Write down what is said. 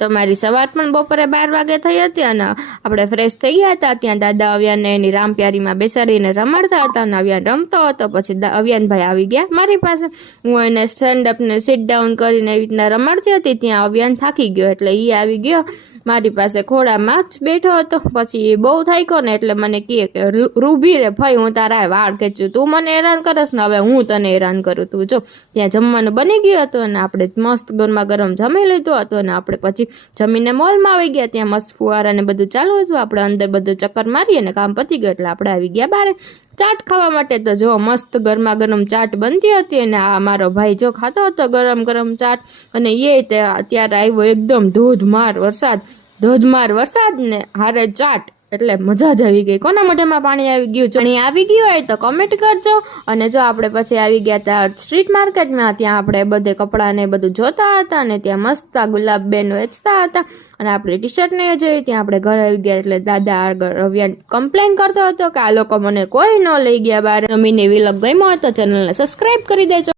તમારી સવાર પણ બપોરે 12 વાગે થઈ હતી અને આપણે ફ્રેશ થઈ ગયા હતા. ત્યાં દાદા અવ્યાનને એની રામપ્યારીમાં બેસાડીને રમાડતા હતા અને અવ્યાન રમતો હતો. પછી અવ્યાનભાઈ આવી ગયા મારી પાસે. હું એને સ્ટેન્ડ અપ ને સિટ ડાઉન કરીને એવી રીતના રમાડતી હતી. ત્યાં અવ્યાન થાકી ગયો એટલે એ આવી ગયો મારી પાસે, ખોળામાં જ બેઠો હતો. પછી બહુ થાક્યો ને એટલે મને કહે કે રૂભી રે ભાઈ, હું તારા વાળ ખેંચું, તું મને હેરાન કરસ ને હવે હું તને હેરાન કરું. તું જો ત્યાં જમવાનું બની ગયું હતું અને આપણે મસ્ત ગરમા ગરમ જમી લીધું હતું અને આપણે પછી જમીને મોલમાં આવી ગયા. ત્યાં મસ્ત ફુવારા ને બધું ચાલુ હતું. આપણે અંદર બધું ચક્કર મારી અને કામ પતી ગયું એટલે આપણે આવી ગયા બહાર ચાટ ખાવા માટે. તો જો મસ્ત ગરમા ગરમ ચાટ બનતી હતી અને આ મારો ભાઈ જો ખાતો હતો ગરમ ગરમ ચાટ. અને એ અત્યારે આવ્યો એકદમ ધોધમાર વરસાદ ને હારે ચાટ, એટલે મજા જ આવી ગઈ. કોના મોઢામાં પાણી આવી ગયું? પાણી આવી ગયું હોય તો કમેન્ટ કરજો. અને જો આપણે પછી આવી ગયા હતા સ્ટ્રીટ માર્કેટમાં. ત્યાં આપણે બધે કપડાં ને બધું જોતા હતા અને ત્યાં મસ્ત ગુલાબ બેન વેચતા હતા અને આપણે ટી શર્ટ ને જોઈ. ત્યાં આપણે ઘરે આવી ગયા એટલે દાદા આગળ અવ્યાન કમ્પ્લેન કરતો હતો કે આ લોકો મને કોઈ ન લઈ ગયા બહાર. અમીને વિલોગ ગમ્યો હતો ચેનલને સબસ્ક્રાઇબ કરી દેજો.